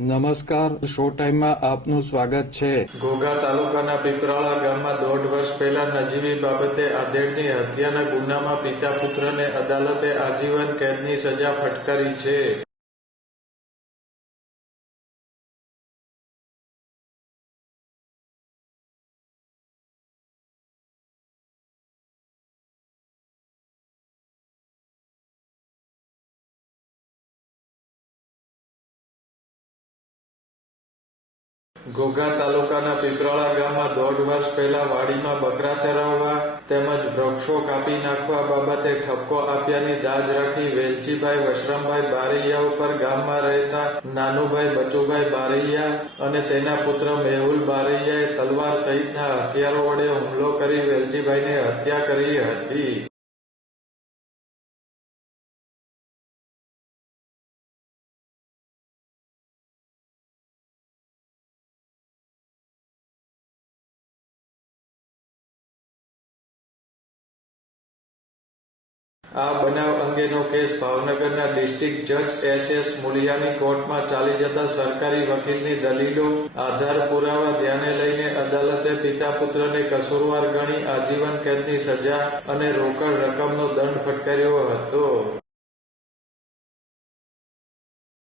નમસ્કાર, શો ટાઈમમાં આપનું સ્વાગત છે. ઘોઘા તાલુકાના પીપરાળા ગામમાં 1.5 વર્ષ પહેલા નજીવી બાબતે આધેડની હત્યાના ગુનામાં પિતા પુત્રને અદાલતે આજીવન કેદની સજા ફટકારી છે. ઘોઘા તાલુકાના પીપરાળા ગામમાં 1.5 વર્ષ પહેલા વાડીમાં બકરા ચરાવવા તેમજ વૃક્ષો કાપી નાખવા બાબતે ઠપકો આપ્યાની દાજ રાખી વેલજીભાઈ વશરામભાઈ બારૈયા ઉપર ગામમાં રહેતા નાનુભાઈ બચુભાઈ બારૈયા અને તેના પુત્ર મેહુલ બારૈયાએ તલવાર સહિતના હથિયારો વડે હુમલો કરી વેલજીભાઈને હત્યા કરી હતી. આ બનાવ અંગેનો કેસ ભાવનગરના ડિસ્ટ્રિક્ટ જજ એચ.એસ. મુલિયાની કોર્ટમાં ચાલી જતા સરકારી વકીલની દલીલો આધાર પુરાવા ધ્યાને લઈને અદાલતે પિતા પુત્રને કસૂરવાર ગણી આજીવન કેદની સજા અને રોકડ રકમનો દંડ ફટકાર્યો હતો.